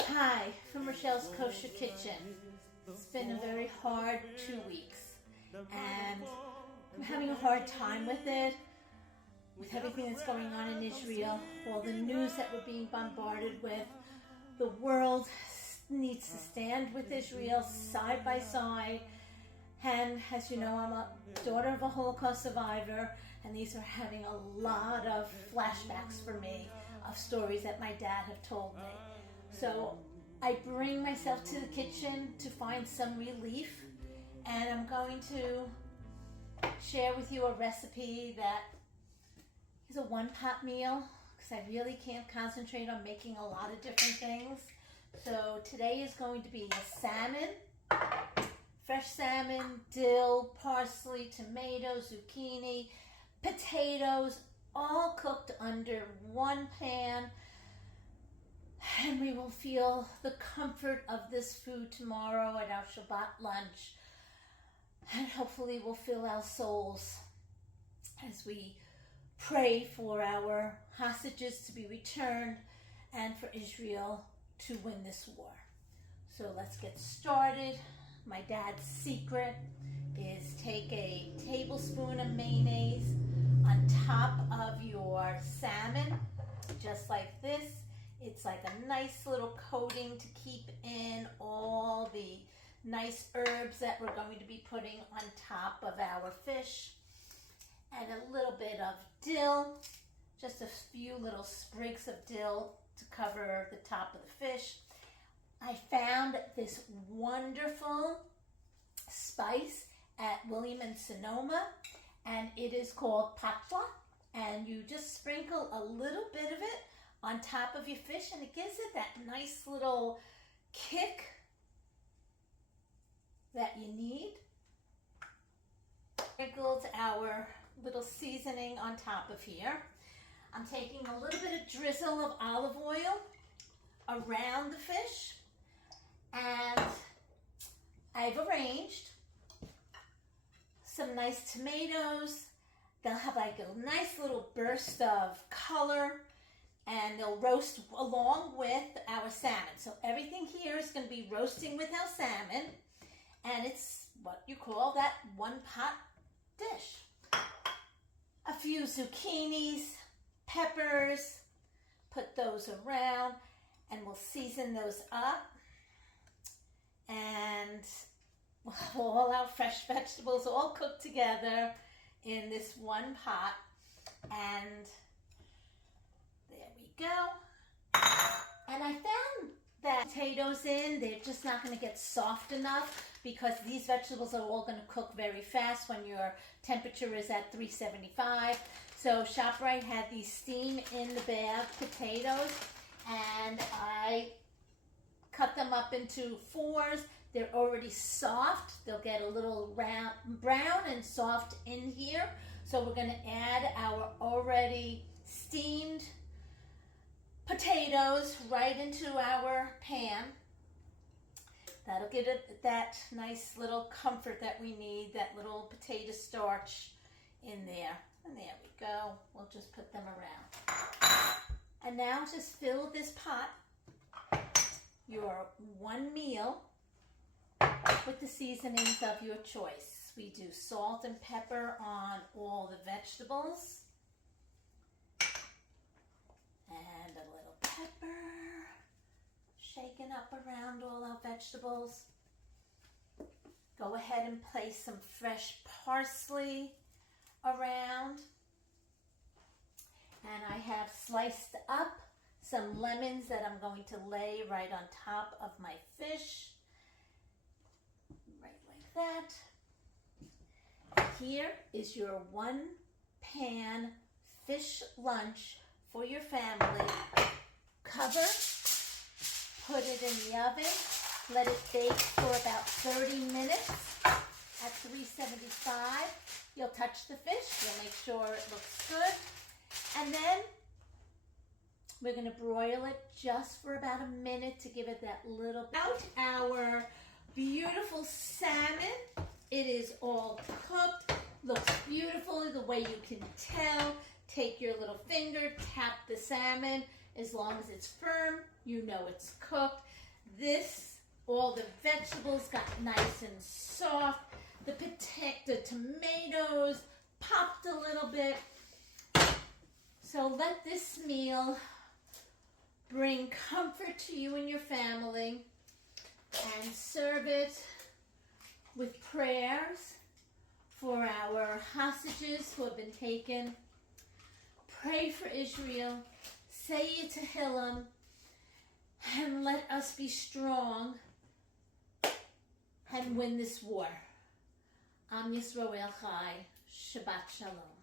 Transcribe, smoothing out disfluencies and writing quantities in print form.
Hi, from Rochelle's Kosher Kitchen. It's been a very hard 2 weeks, and I'm having a hard time with it, with everything that's going on in Israel, all the news that we're being bombarded with. The world needs to stand with Israel side by side. And as you know, I'm a daughter of a Holocaust survivor, and these are having a lot of flashbacks for me of stories that my dad have told me. So I bring myself to the kitchen to find some relief, and I'm going to share with you a recipe that is a one-pot meal because I really can't concentrate on making a lot of different things. So today is going to be a salmon, fresh salmon, dill, parsley, tomatoes, zucchini, potatoes, all cooked under one pan. And we will feel the comfort of this food tomorrow at our Shabbat lunch. And hopefully we'll fill our souls as we pray for our hostages to be returned and for Israel to win this war. So let's get started. My dad's secret is take a tablespoon of mayonnaise on top of your salmon, just like this. It's like a nice little coating to keep in all the nice herbs that we're going to be putting on top of our fish. And a little bit of dill, just a few little sprigs of dill to cover the top of the fish. I found this wonderful spice at William and Sonoma, and it is called Patcha, and you just sprinkle a little bit of it on top of your fish, and it gives it that nice little kick that you need. Sprinkled our little seasoning on top of here. I'm taking a little bit of drizzle of olive oil around the fish, and I've arranged some nice tomatoes. They'll have like a nice little burst of color, and they'll roast along with our salmon. So everything here is going to be roasting with our salmon, and it's what you call that one-pot dish. A few zucchinis, peppers, put those around, and we'll season those up. And all our fresh vegetables all cooked together in this one pot, and there we go. And I found that potatoes they're just not going to get soft enough because these vegetables are all going to cook very fast when your temperature is at 375. So ShopRite had these steam in the bag potatoes, and I cut them up into fours. They're already soft. They'll get a little brown and soft in here. So we're going to add our already steamed potatoes right into our pan. That'll give it that nice little comfort that we need, that little potato starch in there. And there we go. We'll just put them around. And now just fill this pot, your one meal, with the seasonings of your choice. We do salt and pepper on all the vegetables. And a little pepper, shaken up around all our vegetables. Go ahead and place some fresh parsley around. And I have sliced up some lemons that I'm going to lay right on top of my fish. Right like that. Here is your one pan fish lunch for your family. Cover, put it in the oven, let it bake for about 30 minutes at 375. You'll touch the fish, you'll make sure it looks good, and then we're going to broil it just for about a minute to give it that little. Out our beautiful salmon. It is all cooked, looks beautiful the way you can tell. take your little finger, tap the salmon. As long as it's firm, you know it's cooked. All the vegetables got nice and soft. The tomatoes popped a little bit. So let this meal bring comfort to you and your family, and serve it with prayers for our hostages who have been taken. Pray for Israel. Say it to Shalom, and let us be strong and win this war. Am Yisrael Chai. Shabbat Shalom.